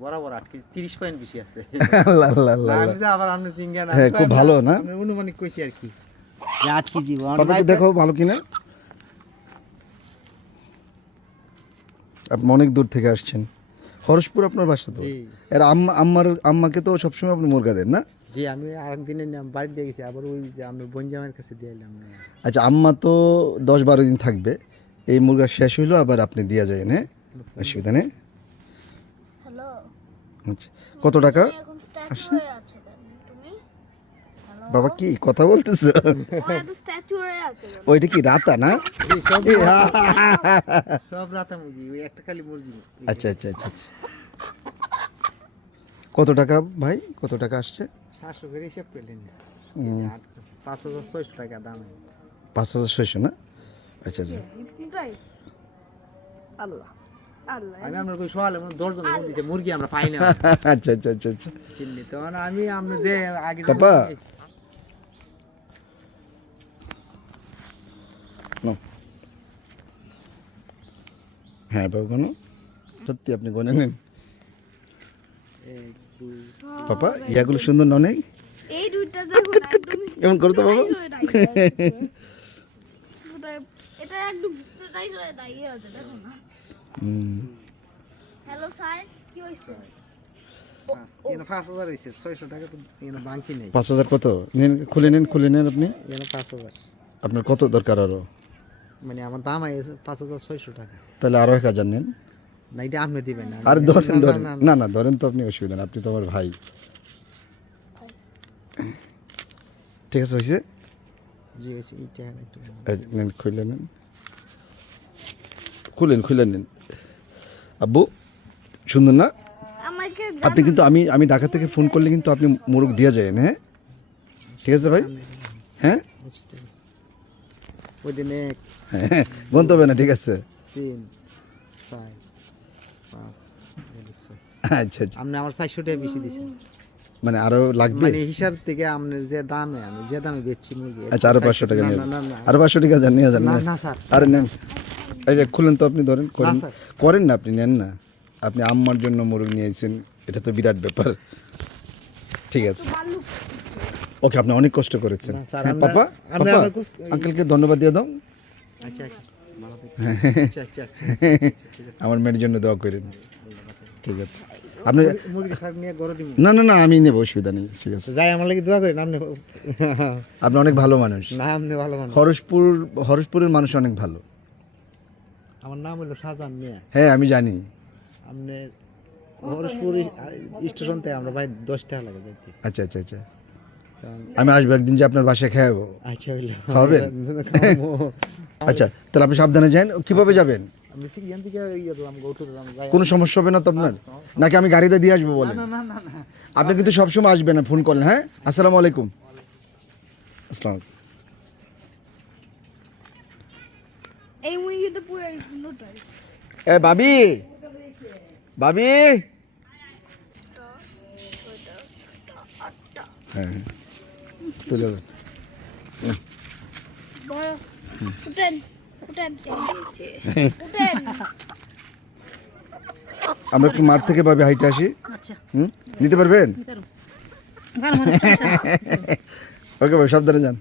বরাবর 8 KG 30 point বেশি আছে। আল্লাহ আল্লাহ আল্লাহ। আমি যে আবার আপনি সিঙ্গা না। হ্যাঁ, খুব ভালো না? আমি অনুমানিক কইছি আর কি। যে 8 কেজি। পাপা একটু দেখো ভালো কিনা। আপনি অনেক দূর থেকে আসছেন। হরসপুর আপনার বাসা তো? জি। এর আম্মাকে তো সবসময় আপনি মুরগা দেন না? জি, আমি আরেকদিনে বাড়ি দিয়ে গেছি, আবার ওই যে আমি বনজামের কাছে দিয়ে এলাম। আচ্ছা, আম্মা তো 10-12 দিন থাকবে। এই মুরগা শেষ হইলো আবার আপনি দিয়া যায়, হ্যাঁ? অসুবিধা নেই। হ্যালো, আচ্ছা, কত টাকা? এখন স্ট্যাচু হয়ে আছে তুমি? বাবা কি কথা বলতেছো? ওরা তো স্ট্যাচু হয়ে আছে। ওইটা কি রাতা না? সব রাতা মুরগি, ওই একটা খালি মুরগি। আচ্ছা আচ্ছা আচ্ছা আচ্ছা। কত টাকা ভাই, কত টাকা আসছে? 700 করে হিসাব করলেন। 5600 টাকা দাম। 5600 না? আচ্ছা আচ্ছা। এটাই আল্লাহ আল্লাহ। আমি আপনার কই সওয়ালে মানে 10 জন মুরগি দিছে, মুরগি আমরা পাই না। আচ্ছা আচ্ছা আচ্ছা আচ্ছা। চিন্নি তো মানে আমি আপনি যে আগে পাপা নো। হ্যাঁ বাবু, কোনো সত্যি আপনি গনে নেন। 1 2 পাপা ইয়াগুলো সুন্দর না অনেক? এই দুইটা দেখো না, একদম এমন করো তো বাবা। এটা একদম পুরোটাই হয়ে দাঁড়িয়ে আছে, দেখো না। হ্যালো স্যার, কি হইছে? এনে 5000 হইছে, 600 টাকা তো এনে বাকি নেই। 5000 কত? নেন, খুলে নেন আপনি। এনে 5000 আপনার কত দরকার আরো? মানে আমার দাম আছে 5600 টাকা। তাহলে আরো 1000 নেন। না, এটা আপনি দিবেন না। আর ধরেন না, ধরেন, না, না না ধরেন তো, আপনি অসুবিধা না, আপনি তো আমার ভাই। ঠিক আছে, হয়েছে? জি হইছে, এটা একটু এই নেন, খুলে নেন, খুলে নেন। আব্বু সুন্দর না? আমাকে আপনি কিন্তু আমি ঢাকা থেকে ফোন করলে কিন্তু আপনি মুরগ দিয়ে যায়, হ্যাঁ? ঠিক আছে ভাই, হ্যাঁ? ওই দিনে হ্যাঁ, গন্ত হবে না, ঠিক আছে। 3 4 5 আচ্ছা আচ্ছা, আপনি আমার 400 টাকা বেশি দিছেন। মানে আরো লাগবে? মানে হিসাব থেকে আপনার যে দামে আমি যে দামে বেচছি মুরগি। আচ্ছা, আরো 500 টাকা না, নেন। না, না, না। আরো 500 টাকা যান, নিয়ে যান। না, নিয়ে- না, স্যার। আরে নেন, এই যে খুলেন তো, আপনি ধরেন, করেন স্যার। করেন না, আপনি নেন না। আপনি আম্মার জন্য মুরগ নিয়েছেন, এটা তো বিরাট ব্যাপার। ঠিক আছে, ওকে, আপনি অনেক কষ্ট করেছেন। না, স্যার, হ্যাঁ আমরা- পাপা, আমরা পাপা আবার কুছ- আঙ্কেলকে ধন্যবাদ দিয়ে দাও। আচ্ছা আচ্ছা, ভালো থাকবেন। আচ্ছা আচ্ছা আচ্ছা। আমার মেয়ের জন্য দোয়া করেন। ঠিক আছে, আপনি মুরগি শাক নিয়ে গড়ে দিমু। না না না, আমি নেব, অসুবিধা নেই। ঠিক আছে, যাই, আমার লাগি দোয়া করেন আপনি। আপনি অনেক ভালো মানুষ। না, আপনি ভালো মানুষ। হরসপুরের মানুষ অনেক ভালো। আমার নাম হলো শাহজাহান মিয়া। হ্যাঁ আমি জানি। আপনি হরসপুর স্টেশন থেকে আমরা ভাই 10 টাকা লাগে যাইতে। আচ্ছা আচ্ছা আচ্ছা, আমি আসবো একদিন, যে আপনার বাসায় খাওয়াবো। আচ্ছা হইলো। খাওয়াবেন? আচ্ছা, তাহলে আপনি সাবধানে যান। কিভাবে যাবেন? আমি সিগিয়ান থেকে ইয়ে দিলাম, গৌটু দিলাম, যাই। কোনো সমস্যা হবে না তো আপনার? নাকি আমি গাড়িতে দিয়ে আসবো বলেন? না, না, না, না। আপনি কিন্তু সবসময় আসবেন না, ফোন করলেন। হ্যাঁ, আসসালামু আলাইকুম। আসসালামু আলাইকুম। এই মুরগিটা পুরো পুরোটাই এ ভাবি, ভাবি। হ্যাঁ, তুলে নেন। বড়। উঠেন উঠেন উঠেন। আমরা একটু মাঠ থেকে ভাবে হাইটে আসি। আচ্ছা, নিতে পারবেন? ভালো মানুষ। ওকে ভাই, সাবধানে যান।